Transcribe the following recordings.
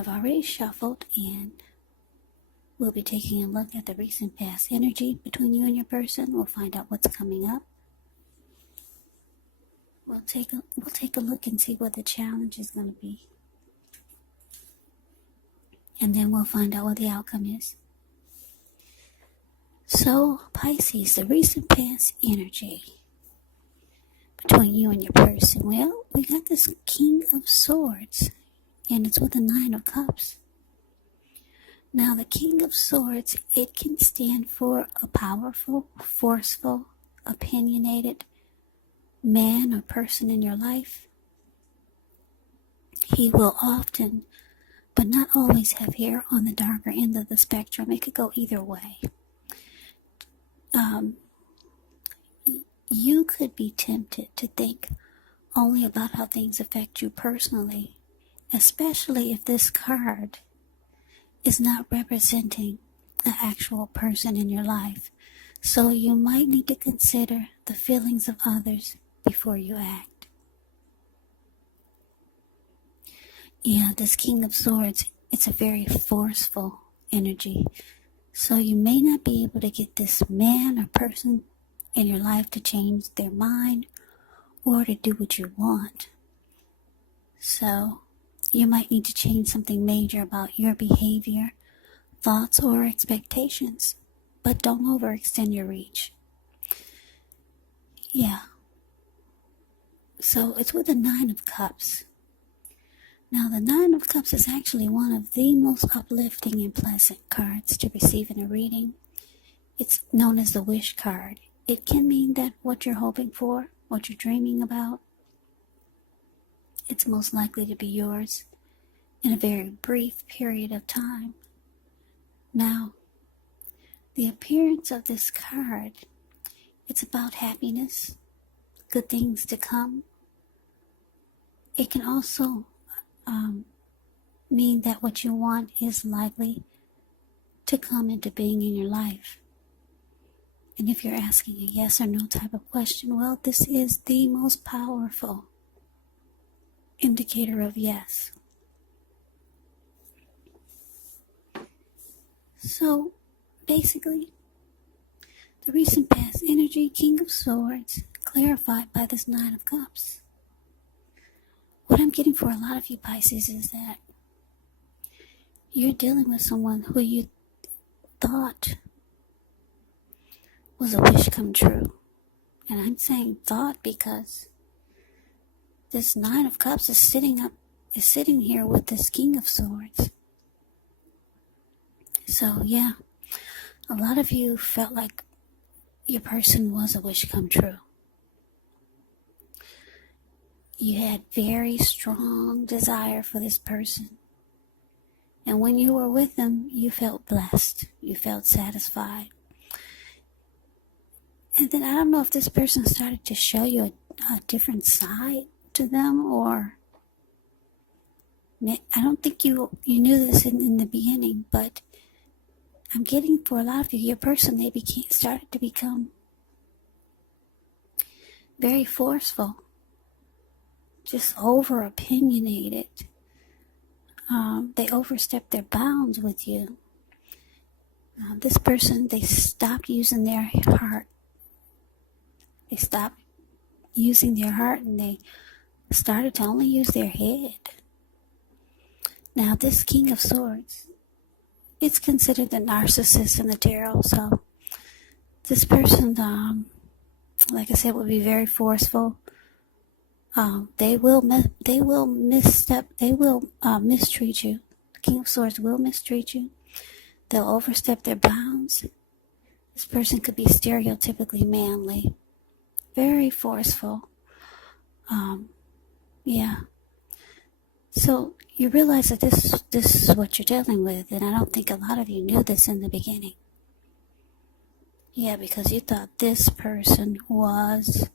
I've already shuffled, and we'll be taking a look at the recent past energy between you and your person. We'll find out what's coming up. We'll take a look and see what the challenge is going to be. And then we'll find out what the outcome is. So, Pisces, the recent past energy between you and your person. Well, we got this King of Swords, and it's with the Nine of Cups. Now, the King of Swords, it can stand for a powerful, forceful, opinionated man or person in your life. He will often, but not always, have hair on the darker end of the spectrum. It could go either way. You could be tempted to think only about how things affect you personally, especially if this card is not representing an actual person in your life. So you might need to consider the feelings of others before you act. Yeah, this King of Swords, it's a very forceful energy. So you may not be able to get this man or person in your life to change their mind or to do what you want. So you might need to change something major about your behavior, thoughts, or expectations. But don't overextend your reach. Yeah. So it's with the Nine of Cups. Now, the Nine of Cups is actually one of the most uplifting and pleasant cards to receive in a reading. It's known as the wish card. It can mean that what you're hoping for, what you're dreaming about, it's most likely to be yours in a very brief period of time. Now, the appearance of this card, it's about happiness, good things to come. It can also mean that what you want is likely to come into being in your life. And if you're asking a yes or no type of question, well, this is the most powerful indicator of yes. So, basically, the recent past energy, King of Swords, clarified by this Nine of Cups. What I'm getting for a lot of you Pisces is that you're dealing with someone who you thought was a wish come true. And I'm saying thought because this Nine of Cups is sitting here with this King of Swords. So yeah, a lot of you felt like your person was a wish come true. You had very strong desire for this person. And when you were with them, you felt blessed. You felt satisfied. And then I don't know if this person started to show you a different side to them, or I don't think you knew this in the beginning, but I'm getting for a lot of you, your person, they started to become very forceful, just over opinionated. They overstepped their bounds with you. This person, they stopped using their heart. They stopped using their heart and they started to only use their head. Now, this King of Swords, it's considered the narcissist in the tarot. So, this person, like I said, will be very forceful. They will mistreat you. The King of Swords will mistreat you. They'll overstep their bounds. This person could be stereotypically manly, very forceful. Yeah. So you realize that this is what you're dealing with, and I don't think a lot of you knew this in the beginning. Yeah, because you thought this person was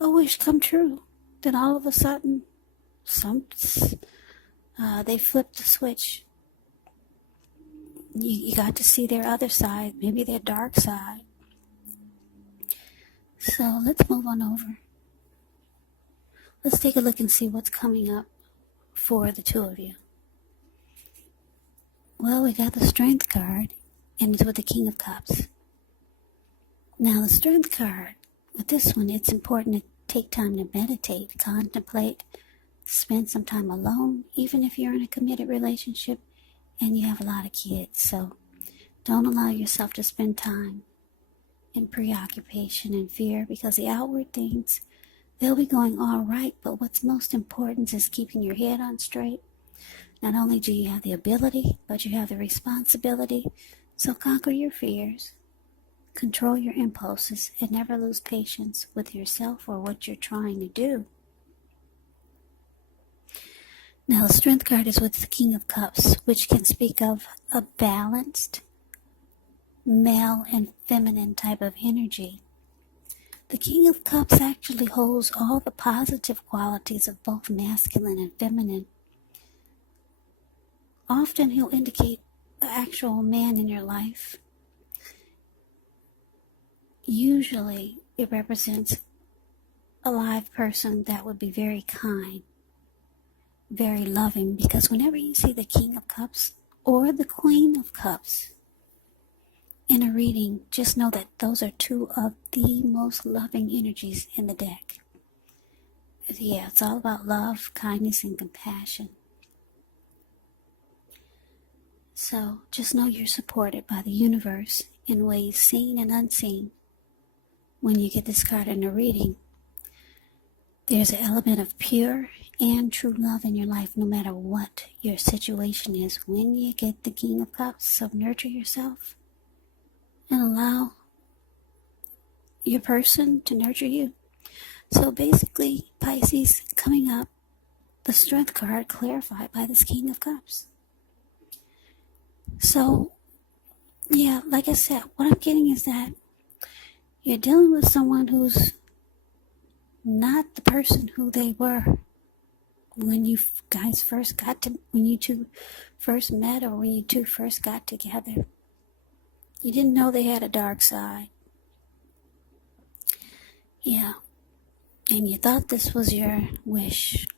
a wish come true. Then all of a sudden, they flipped the switch. You got to see their other side, maybe their dark side. So let's move on over. Let's take a look and see what's coming up for the two of you. Well, we got the Strength card, and it's with the King of Cups. Now, the Strength card, with this one, it's important to take time to meditate, contemplate, spend some time alone, even if you're in a committed relationship and you have a lot of kids. So don't allow yourself to spend time in preoccupation and fear, because the outward things, they'll be going all right, but what's most important is keeping your head on straight. Not only do you have the ability, but you have the responsibility. So conquer your fears, control your impulses, and never lose patience with yourself or what you're trying to do. Now, the Strength card is with the King of Cups, which can speak of a balanced male and feminine type of energy. The King of Cups actually holds all the positive qualities of both masculine and feminine. Often he'll indicate the actual man in your life. Usually it represents a live person that would be very kind, very loving, because whenever you see the King of Cups or the Queen of Cups in a reading, just know that those are two of the most loving energies in the deck. Yeah, it's all about love, kindness, and compassion. So just know you're supported by the universe in ways seen and unseen. When you get this card in a reading, there's an element of pure and true love in your life, no matter what your situation is. When you get the King of Cups, so nurture yourself and allow your person to nurture you. So basically, Pisces, coming up, the Strength card clarified by this King of Cups. So, yeah, like I said, what I'm getting is that you're dealing with someone who's not the person who they were when you guys first when you two first met, or when you two first got together. You didn't know they had a dark side. Yeah. And you thought this was your wish.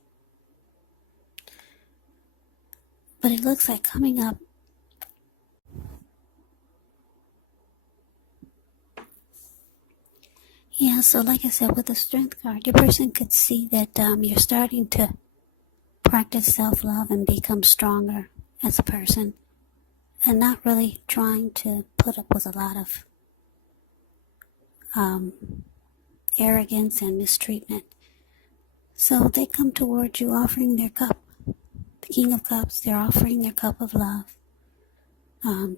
But it looks like coming up, yeah, so like I said, with the Strength card, your person could see that you're starting to practice self-love and become stronger as a person, and not really trying to put up with a lot of arrogance and mistreatment. So they come towards you offering their cup. The King of Cups, they're offering their cup of love,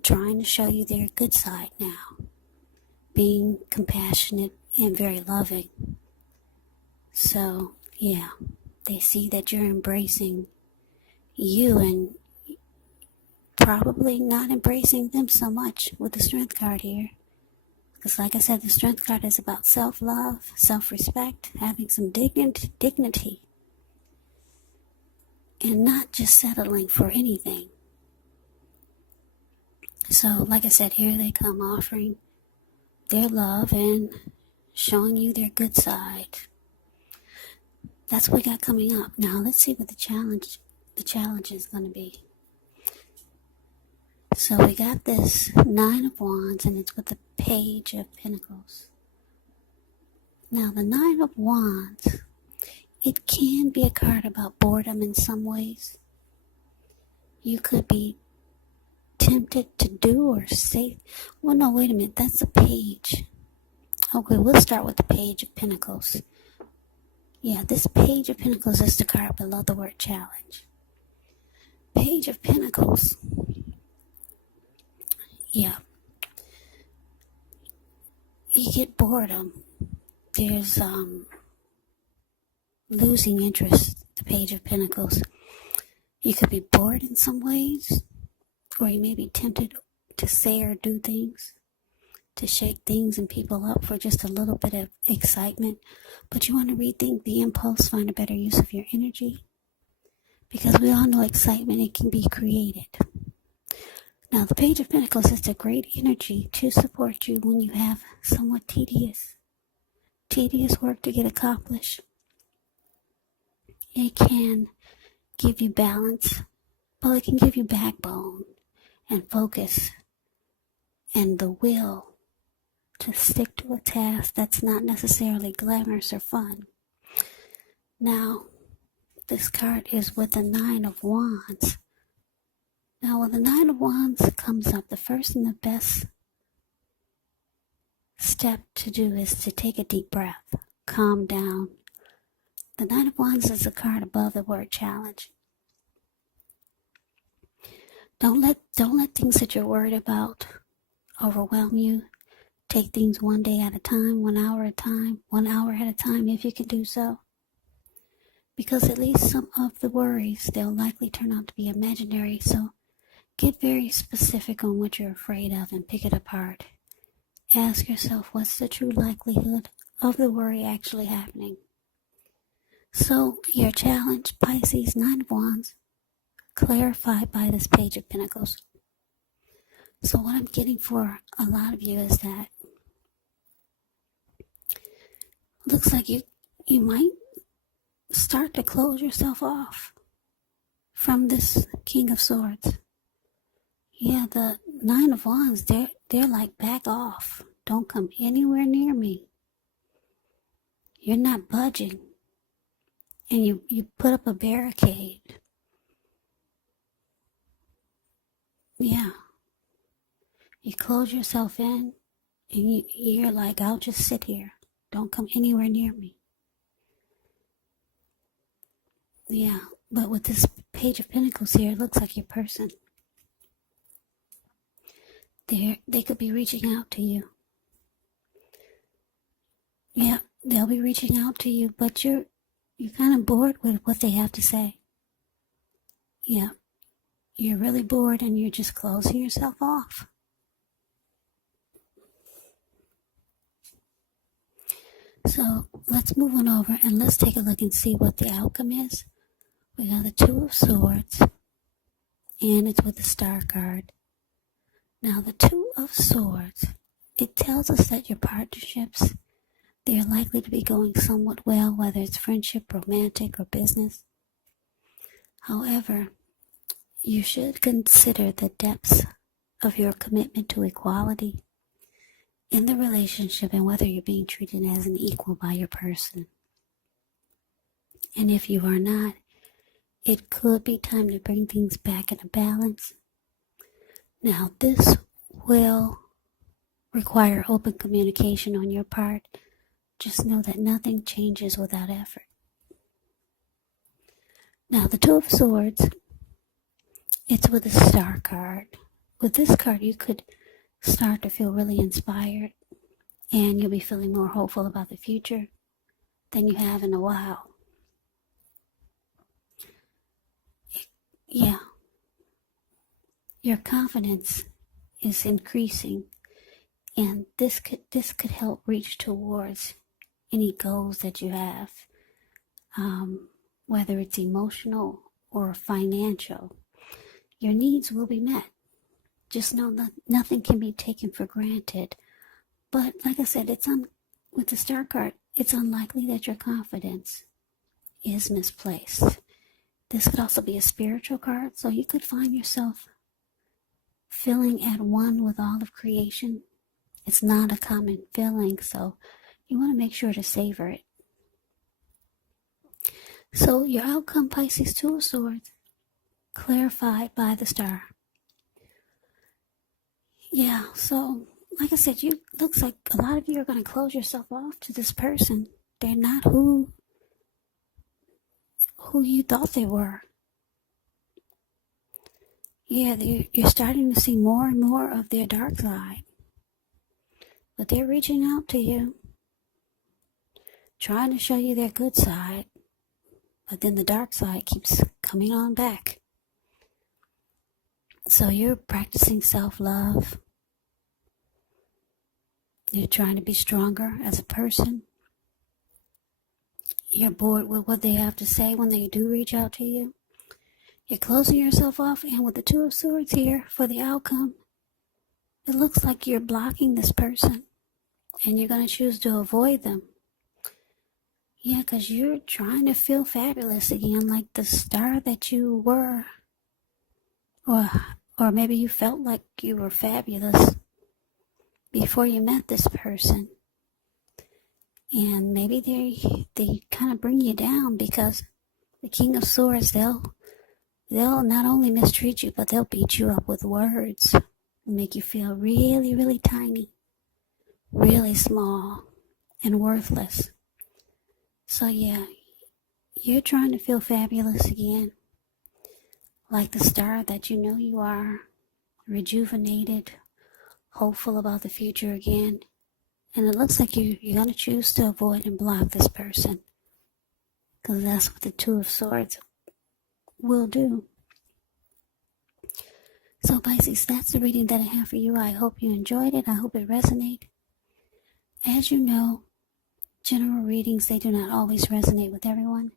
trying to show you their good side now, being compassionate and very loving. So, yeah, they see that you're embracing you and probably not embracing them so much with the Strength card here. Because like I said, the Strength card is about self-love, self-respect, having some dignity, and not just settling for anything. So, like I said, here they come offering their love and showing you their good side. That's what we got coming up. Now, let's see what the challenge is going to be. So we got this 9 of Wands, and it's with the Page of Pentacles. Now, the 9 of Wands, it can be a card about boredom in some ways. You could be tempted to do or say, well, no, wait a minute, that's a page. Okay, we'll start with the Page of Pentacles. Yeah, this Page of Pentacles is the card below the word challenge. Page of Pentacles. Yeah. You get boredom. There's losing interest, the Page of Pentacles. You could be bored in some ways, or you may be tempted to say or do things, to shake things and people up for just a little bit of excitement. But you want to rethink the impulse, find a better use of your energy, because we all know excitement, it can be created. Now, the Page of Pentacles is a great energy to support you when you have somewhat tedious work to get accomplished. It can give you balance, but it can give you backbone and focus and the will to stick to a task that's not necessarily glamorous or fun. Now, this card is with the Nine of Wands. Now, when the Nine of Wands comes up, the first and the best step to do is to take a deep breath, calm down. The Nine of Wands is a card above the word challenge. Don't let things that you're worried about overwhelm you. Take things one day at a time, 1 hour at a time, 1 hour at a time if you can do so. Because at least some of the worries, they'll likely turn out to be imaginary. So get very specific on what you're afraid of and pick it apart. Ask yourself, what's the true likelihood of the worry actually happening? So your challenge, Pisces, Nine of Wands, clarified by this Page of Pentacles. So what I'm getting for a lot of you is that looks like you might start to close yourself off from this King of Swords. Yeah, the Nine of Wands, they're like, back off. Don't come anywhere near me. You're not budging. And you put up a barricade. Yeah. You close yourself in and you're like, I'll just sit here. Don't come anywhere near me. Yeah, but with this Page of Pentacles here, it looks like your person, they could be reaching out to you. Yeah, they'll be reaching out to you, but you're kind of bored with what they have to say. Yeah, you're really bored and you're just closing yourself off. So let's move on over and let's take a look and see what the outcome is. We got the Two of Swords, and it's with the Star card. Now, the Two of Swords, it tells us that your partnerships, they're likely to be going somewhat well, whether it's friendship, romantic, or business. However, you should consider the depths of your commitment to equality in the relationship and whether you're being treated as an equal by your person. And if you are not, it could be time to bring things back into balance. Now, this will require open communication on your part. Just know that nothing changes without effort. Now, the Two of Swords, it's with a Star card. With this card, you could start to feel really inspired, and you'll be feeling more hopeful about the future than you have in a while. Yeah. Your confidence is increasing, and this could help reach towards any goals that you have, whether it's emotional or financial. Your needs will be met. Just know that nothing can be taken for granted. But like I said, with the Star card, it's unlikely that your confidence is misplaced. This could also be a spiritual card, so you could find yourself feeling at one with all of creation. It's not a common feeling, so you want to make sure to savor it. So your outcome, Pisces, Two of Swords, clarified by the Star. Yeah, so like I said, looks like a lot of you are going to close yourself off to this person. They're not who you thought they were. Yeah, you're starting to see more and more of their dark side. But they're reaching out to you, trying to show you their good side. But then the dark side keeps coming on back. So you're practicing self-love. You're trying to be stronger as a person. You're bored with what they have to say when they do reach out to you. You're closing yourself off, and with the Two of Swords here for the outcome, it looks like you're blocking this person, and you're going to choose to avoid them. Yeah, because you're trying to feel fabulous again, like the star that you were, or Or maybe you felt like you were fabulous before you met this person. And maybe they kind of bring you down, because the King of Swords, they'll not only mistreat you, but they'll beat you up with words and make you feel really, really tiny, really small, and worthless. So yeah, you're trying to feel fabulous again, like the star that you know you are, rejuvenated, hopeful about the future again. And it looks like you're going to choose to avoid and block this person, because that's what the Two of Swords will do. So Pisces, that's the reading that I have for you. I hope you enjoyed it. I hope it resonated. As you know, general readings, they do not always resonate with everyone.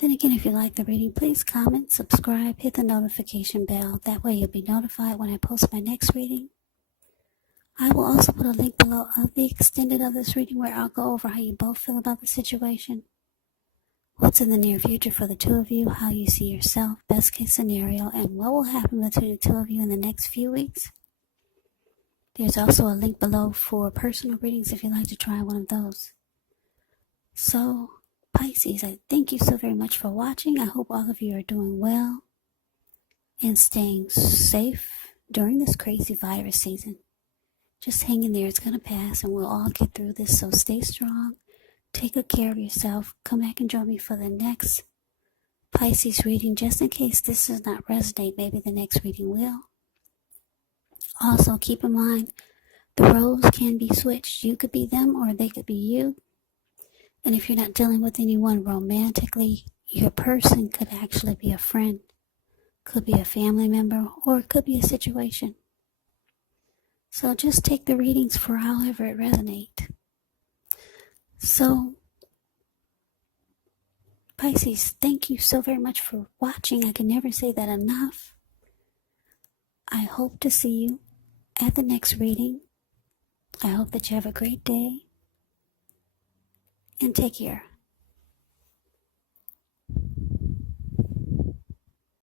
Then again, if you like the reading, please comment, subscribe, hit the notification bell. That way you'll be notified when I post my next reading. I will also put a link below of the extended of this reading, where I'll go over how you both feel about the situation, what's in the near future for the two of you, how you see yourself, best case scenario, and what will happen between the two of you in the next few weeks. There's also a link below for personal readings if you'd like to try one of those. So, Pisces, I thank you so very much for watching. I hope all of you are doing well and staying safe during this crazy virus season. Just hang in there. It's going to pass, and we'll all get through this. So stay strong. Take good care of yourself. Come back and join me for the next Pisces reading. Just in case this does not resonate, maybe the next reading will. Also, keep in mind, the roles can be switched. You could be them, or they could be you. And if you're not dealing with anyone romantically, your person could actually be a friend, could be a family member, or it could be a situation. So just take the readings for however it resonates. So, Pisces, thank you so very much for watching. I can never say that enough. I hope to see you at the next reading. I hope that you have a great day, and take care.